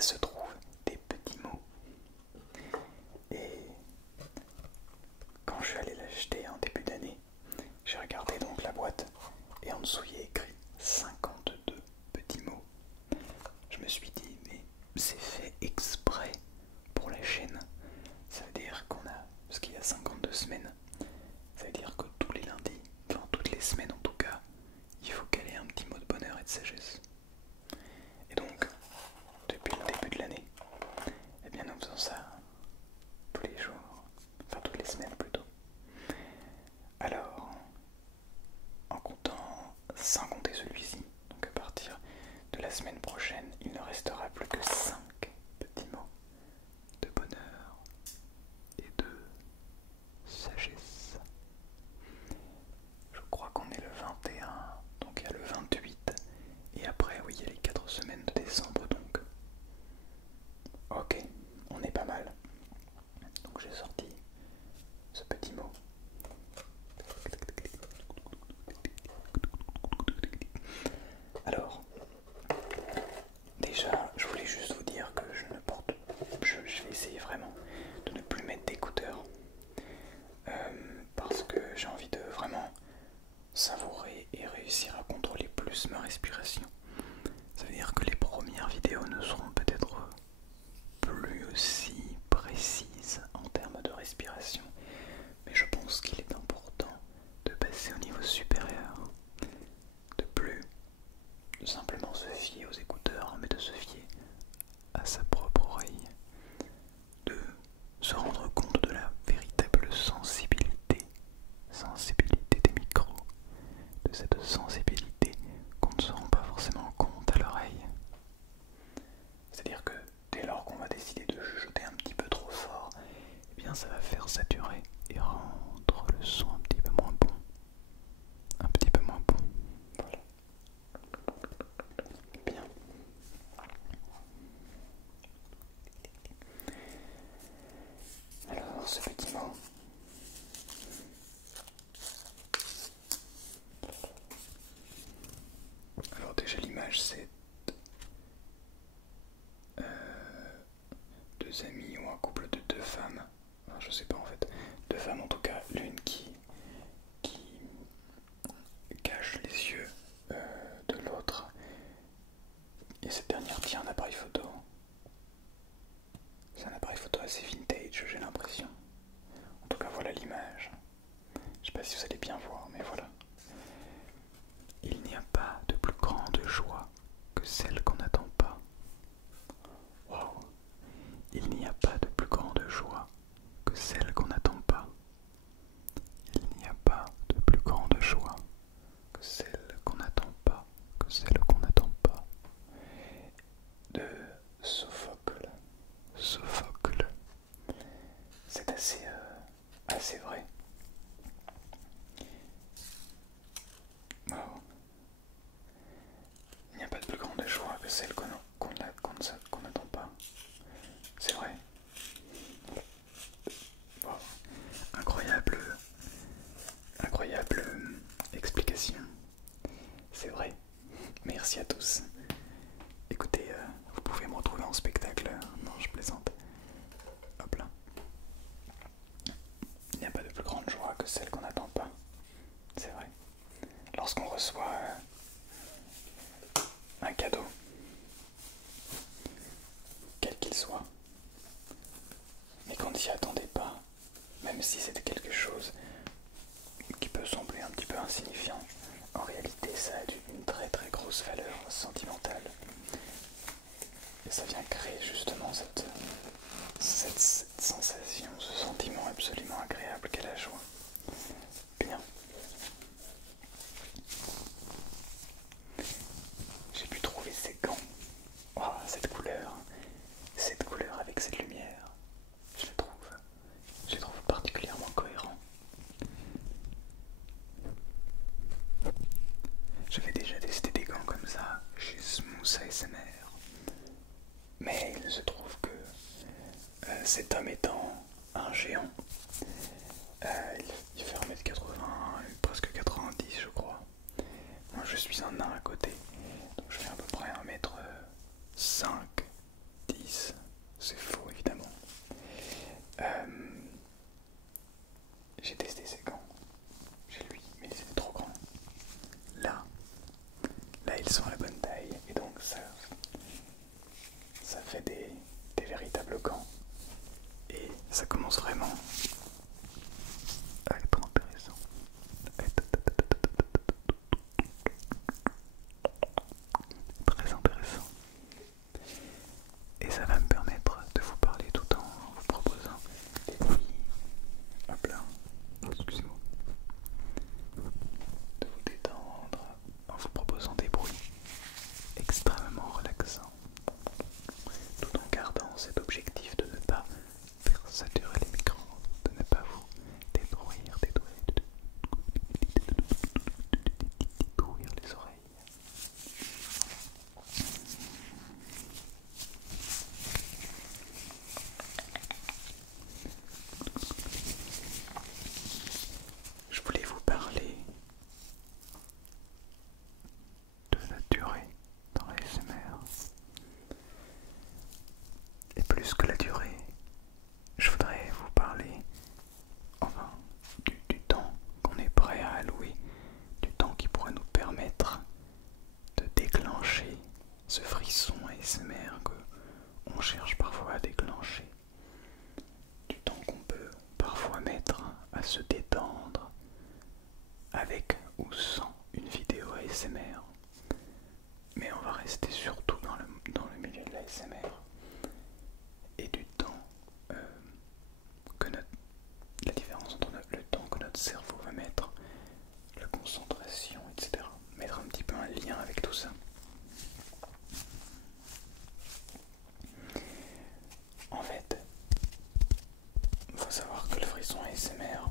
il se trouve des petits mots. Et quand je suis allé l'acheter en début d'année, j'ai regardé donc la boîte et en dessous il y a écrit 52 petits mots. Je me suis dit, mais c'est fait exprès pour la chaîne. Ça veut dire qu'on a, parce qu'il y a 52 semaines, ça veut dire que tous les lundis, enfin toutes les semaines en tout cas, il faut caler un petit mot de bonheur et de sagesse. Et donc, depuis le début de l'année, eh bien nous faisons ça tous les jours, enfin toutes les semaines plutôt. Alors, en comptant, sans compter celui-ci, donc à partir de la semaine prochaine, il ne restera plus que 5 petits mots de bonheur et de sagesse. Je crois qu'on est le 21, donc il y a le 28, et après, oui, il y a les 4 semaines de décembre, donc. Ok, on est pas mal. Donc j'ai sorti ce petit mot. Alors, déjà, je voulais juste vous dire que je ne porte, je vais essayer vraiment de ne plus mettre d'écouteurs parce que j'ai envie de vraiment savourer et réussir à contrôler plus ma respiration. Ça veut dire que les premières vidéos ne seront peut-être plus aussi précises en termes de respiration, mais je pense qu'il est important de passer au niveau supérieur, de plus simplement se fier aux écouteurs, mais de se fier à sa propre oreille, de se rendre compte de la véritable sensibilité des micros, de cette sensibilité qu'on ne se rend pas forcément compte à l'oreille. C'est-à-dire que dès lors qu'on va décider de chuchoter un petit peu trop fort, eh bien ça va faire saturer et rendre le son un petit peu moins bon. Un petit peu moins bon. Voilà. Bien. Alors ce petit mot. Alors déjà l'image c'est deux amis ou un couple de deux femmes. Enfin, je sais pas en fait. Deux femmes en tout cas, l'une qui cache les yeux de l'autre. Et cette dernière tient un appareil photo. C'est un appareil photo assez vintage, j'ai l'impression. En tout cas, voilà l'image. Je sais pas si vous allez bien voir, mais voilà. Il n'y a pas de plus grande joie que celle qu'on n'attend pas. Waouh! Il n'y a pas de plus grande joie que celle qu'on n'attend pas. Il n'y a pas de plus grande joie que celle qu'on n'attend pas, que celle qu'on n'attend pas. De Sophocle. Sophocle. C'est assez vrai. Wow. Il n'y a pas de plus grande joie que celle qu'on n'attend pas. C'est vrai. Wow. Incroyable explication. C'est vrai. Merci à tous. Écoutez, vous pouvez me retrouver en spectacle. Non, je plaisante. Hop là. Il n'y a pas de plus grande joie que celle qu'on n'attend pas. C'est vrai. Lorsqu'on reçoit un cadeau, quel qu'il soit, mais qu'on ne s'y attendait pas, même si c'était quelque chose qui peut sembler un petit peu insignifiant, en réalité ça a une très très grosse valeur sentimentale. Et ça vient créer justement cette sensation, ce sentiment absolument agréable qu'est la joie. Bien. J'ai pu trouver ces gants. Oh, cette couleur avec cette lumière, je les trouve particulièrement cohérents. J'avais déjà testé des gants comme ça chez Smooth ASMR, mais il se trouve que cet homme étant un géant, il fait 1m80, presque 90 je crois. Moi je suis un nain à côté, donc je fais à peu près 1m5, 10, fait des véritables gants. Et ça commence vraiment à être intéressant. Très intéressant. Et ça va me permettre de vous parler tout en vous proposant des bruits. Hop là, excusez-moi. De vous détendre en vous proposant des bruits extrêmement relaxants. Tout en gardant cet objectif de ne pas faire saturer les micros, de ne pas vous détruire les oreilles. Je voulais vous parler de la durée dans la l'ASMR. Et plus que la durée, je voudrais vous parler enfin du temps qu'on est prêt à allouer, du temps qui pourrait nous permettre de déclencher ce frisson ASMR que on cherche parfois à déclencher, du temps qu'on peut parfois mettre à se détendre avec ou sans une vidéo ASMR. Mais on va rester surtout dans le milieu de l'ASMR, et du temps la différence entre le temps que notre cerveau va mettre, la concentration, etc. Mettre un petit peu un lien avec tout ça. En fait, il faut savoir que le frisson ASMR,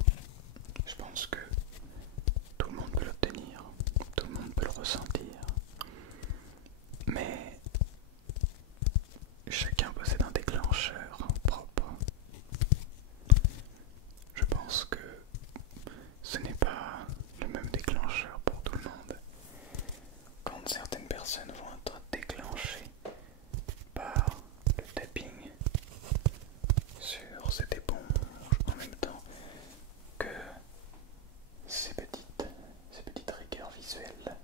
je pense que tout le monde peut l'obtenir, tout le monde peut le ressentir, mais chacun possède un déclencheur propre. Je pense que ce n'est pas le même déclencheur pour tout le monde. Quand certaines personnes vont être déclenchées par le tapping sur cette éponge en même temps que ces petites rigueurs visuelles,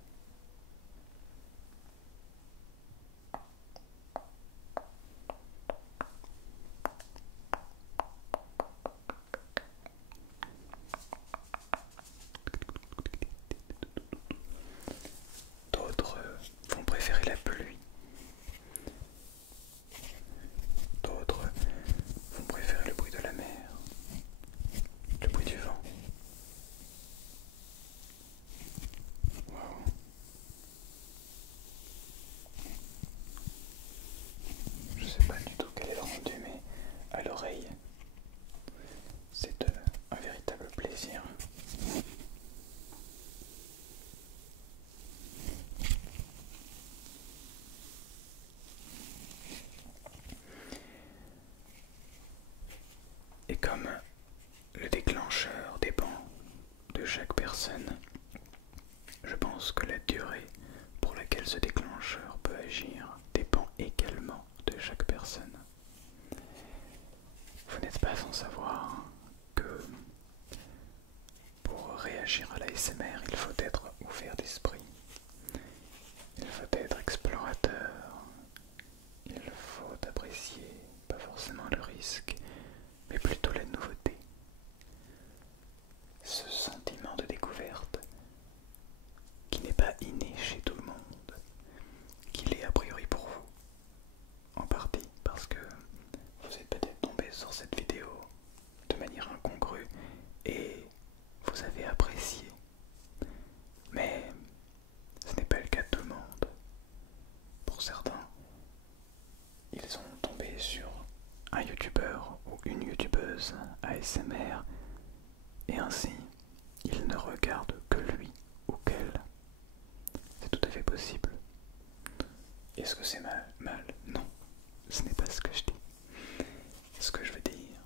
d'autres vont préférer la pluie, d'autres vont préférer le bruit de la mer, le bruit du vent. Wow. Je sais pas du tout quel est le rendu, mais à l'oreille, c'est un véritable plaisir. Et comme le déclencheur dépend de chaque personne, je pense que la durée pour laquelle ce déclencheur peut agir dépend également de chaque personne. Vous n'êtes pas sans savoir que pour réagir à l'ASMR, il faut être ouvert d'esprit, il faut être explorateur, il faut apprécier pas forcément le risque, mais plutôt la nouveauté. Ce sentiment de découverte qui n'est pas inné chez tout le monde, qu'il est a priori pour vous, en partie parce que vous êtes peut-être tombé sur cette vidéo de manière incongrue et vous avez apprécié. Mais ce n'est pas le cas de tout le monde. Pour certains, ils sont tombés sur un youtubeur ou une youtubeuse ASMR et ainsi ils ne regardent que lui ou qu'elle. C'est tout à fait possible. Est-ce que c'est mal? Non, ce n'est pas ce que je dis. Ce que je veux dire,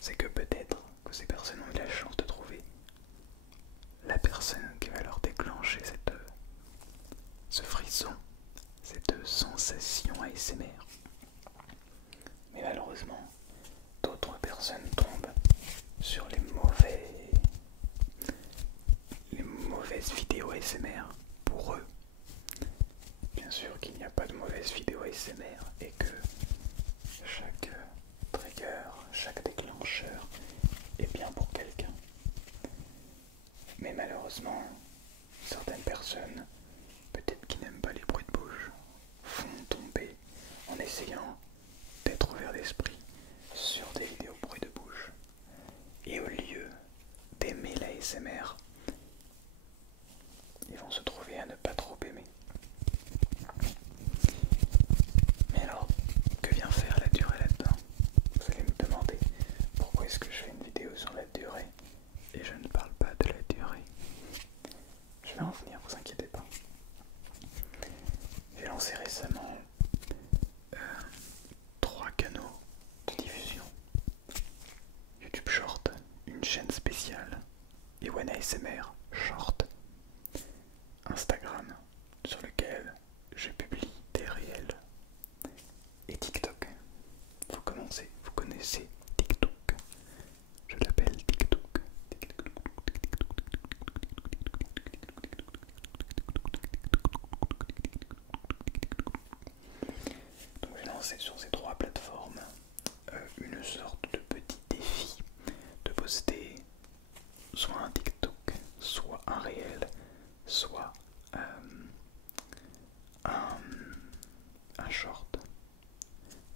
c'est que peut-être que ces personnes ont eu la chance de trouver la personne qui va leur déclencher ce frisson, cette sensation ASMR. Mais malheureusement, d'autres personnes tombent sur les mauvaises vidéos ASMR pour eux. Bien sûr qu'il n'y a pas de mauvaises vidéos ASMR et que malheureusement, certaines personnes, peut-être qui n'aiment pas les bruits de bouche, font tomber en essayant d'être ouvert d'esprit sur des vidéos bruits de bouche. Et au lieu d'aimer l'ASMR, ils vont se trouver à ne pas trop aimer. Mais alors, que vient faire la durée là-dedans? Vous allez me demander pourquoi est-ce que je fais une vidéo sur la durée et je ne parle pas de la durée. Je vais en venir, vous inquiétez pas. J'ai lancé récemment 3 canaux de diffusion. YouTube Short, une chaîne spéciale, et One ASMR Short. Instagram, sur lequel je publie des réels. Et TikTok. Vous connaissez TikTok. Je l'appelle TikTok. Donc j'ai lancé sur ces 3 plateformes une sorte de petit défi de poster soit un TikTok, soit un réel, soit un short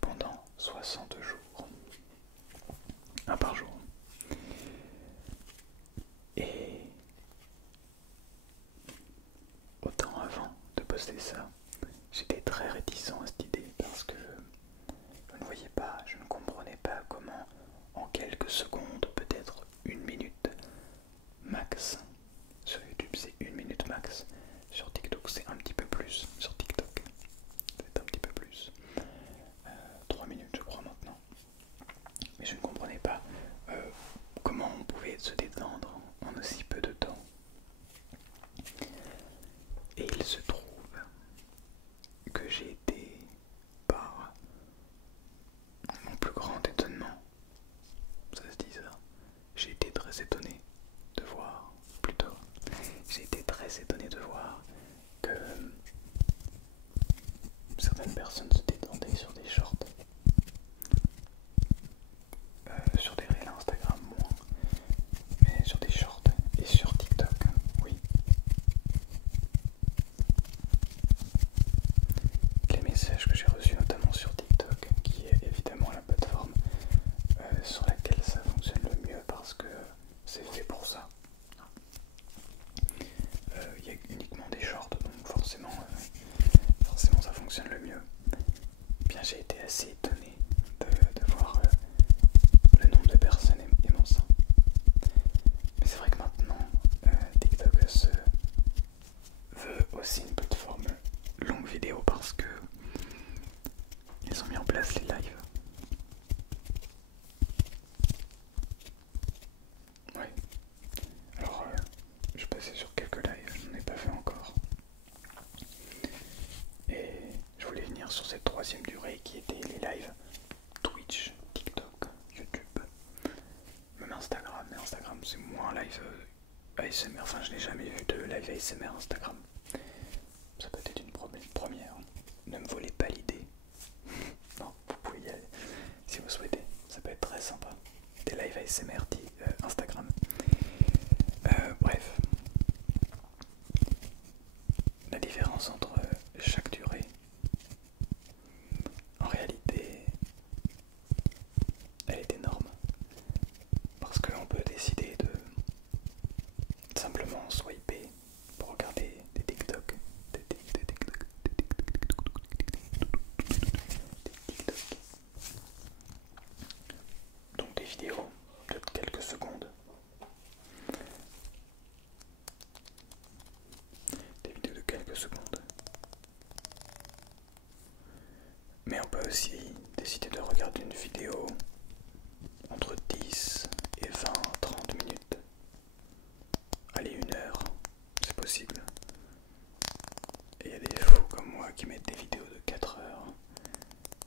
pendant 60 jours. Un par jour. Et autant avant de poster ça, j'étais très réticent à cette idée parce que je ne voyais pas, je ne comprenais pas comment en quelques secondes, peut-être 1 minute max, sur YouTube c'est 1 minute max, sur TikTok c'est un petit peu plus, sur TikTok c'est un petit peu plus, 3 minutes je crois maintenant, mais je ne comprenais pas comment on pouvait se détendre en aussi peu de temps. Et il se trouve que j'ai été, par mon plus grand étonnement, ça se dit ça, j'ai été très étonné de voir, plutôt, j'ai été très étonné de voir que certaines personnes se détendaient sur des shorts, sur des réels Instagram moins, mais sur des shorts et sur TikTok, oui. Les messages que j'ai reçus notamment sur TikTok, qui est évidemment la plateforme sur laquelle ça fonctionne le mieux parce que c'est fait pour ça. Il y a uniquement des shorts, donc forcément ça fonctionne le mieux. Bien, j'ai été assez étonné de voir le nombre de personnes aimant ça. Mais c'est vrai que maintenant, TikTok se veut aussi une plateforme longue vidéo parce que ils ont mis en place les lives. Ouais. Alors, je passais sur quelques lives, je n'en ai pas fait encore. Et je voulais venir sur cette 3e durée qui était les lives Twitch, TikTok, YouTube, même Instagram. Mais Instagram c'est moins live ASMR, enfin je n'ai jamais vu de live ASMR Instagram. Ça peut être une première. Ne me volez pas l'idée. Non, vous pouvez y aller si vous souhaitez. Ça peut être très sympa. Des lives ASMR Instagram. Bref. La différence entre chaque durée, en réalité, elle est énorme. Parce qu'on peut décider de simplement swiper pour regarder des TikTok. Donc des vidéos de quelques secondes. Des vidéos de quelques secondes. Mais on peut aussi décider de regarder une vidéo entre 10 et 20, 30 minutes. Allez, 1 heure, c'est possible. Et il y a des fous comme moi qui mettent des vidéos de 4 heures.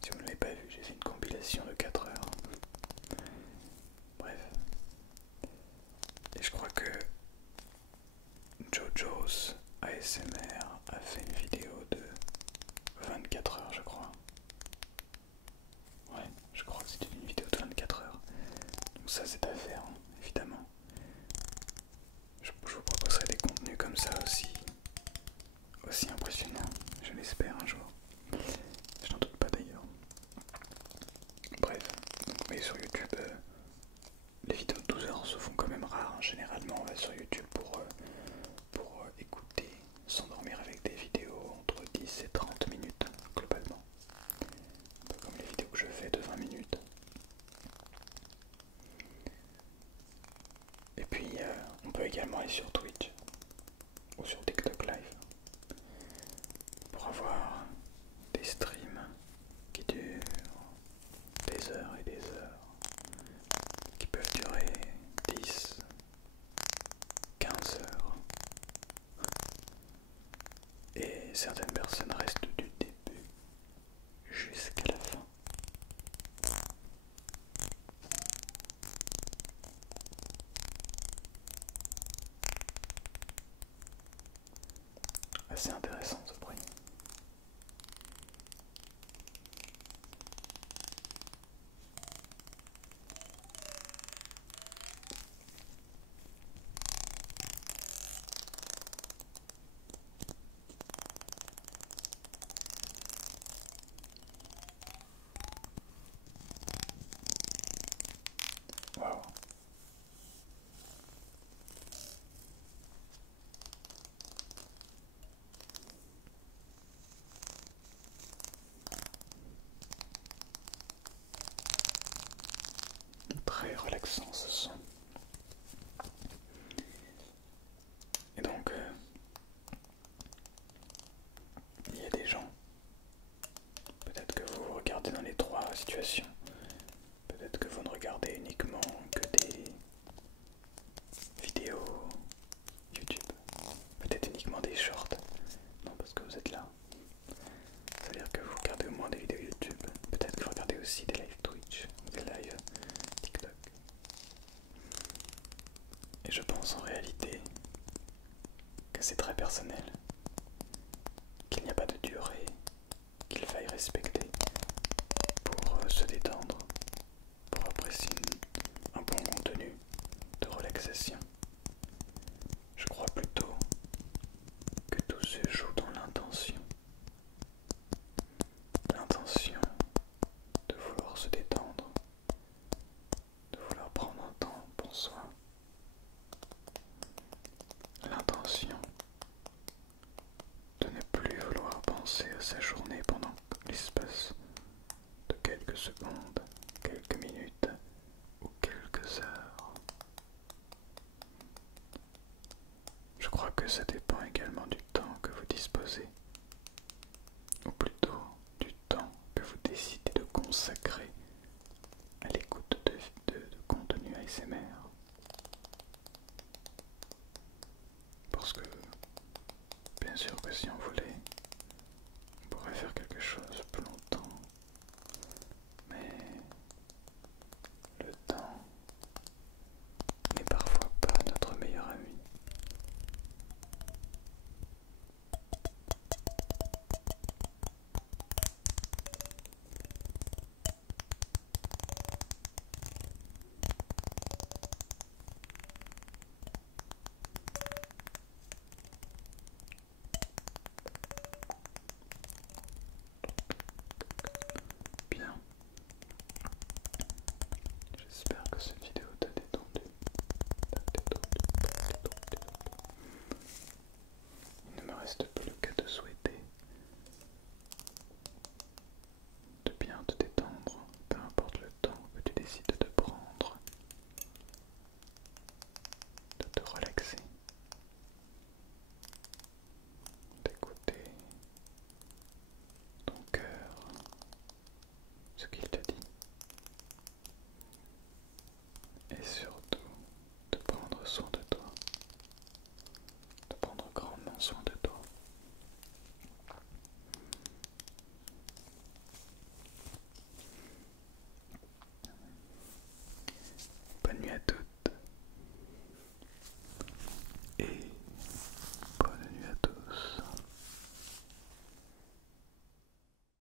Si vous ne l'avez pas vu, j'ai fait une compilation de 4 heures. Bref. Et je crois que JoJo's ASMR a fait une vidéo de 24 heures, je crois. Ouais, je crois que c'était une vidéo de 24 heures. Donc ça c'est à faire, évidemment. Je vous proposerai des voyez sur YouTube, les vidéos de 12 heures se font quand même rares, hein. Généralement on va sur YouTube pour écouter, s'endormir avec des vidéos entre 10 et 30 minutes globalement. Un peu comme les vidéos que je fais de 20 minutes. Et puis on peut également aller sur Twitch ou sur TikTok Live pour avoir des streams qui durent des heures et des heures, qui peuvent durer 10, 15 heures. Et certaines personnes restent du début jusqu'à la fin. Assez intéressant ce bruit. Wow. Très relaxant ce son. Et donc, il y a des gens, peut-être que vous regardez dans les trois situations, peut-être que vous ne regardez uniquement que des vidéos YouTube, peut-être uniquement des shorts, non parce que vous êtes là, ça veut dire que vous regardez au moins des vidéos YouTube, peut-être que vous regardez aussi des lives Twitch, des lives TikTok. Et je pense en réalité que c'est très personnel, qu'il n'y a pas de durée qu'il faille respecter pour se détendre, pour apprécier un bon contenu de relaxation. Je crois plutôt que tout se joue dans l'intention. L'intention de vouloir se détendre, de vouloir prendre un temps pour soi. L'intention de ne plus vouloir penser à sa journée pendant l'espace de quelques secondes.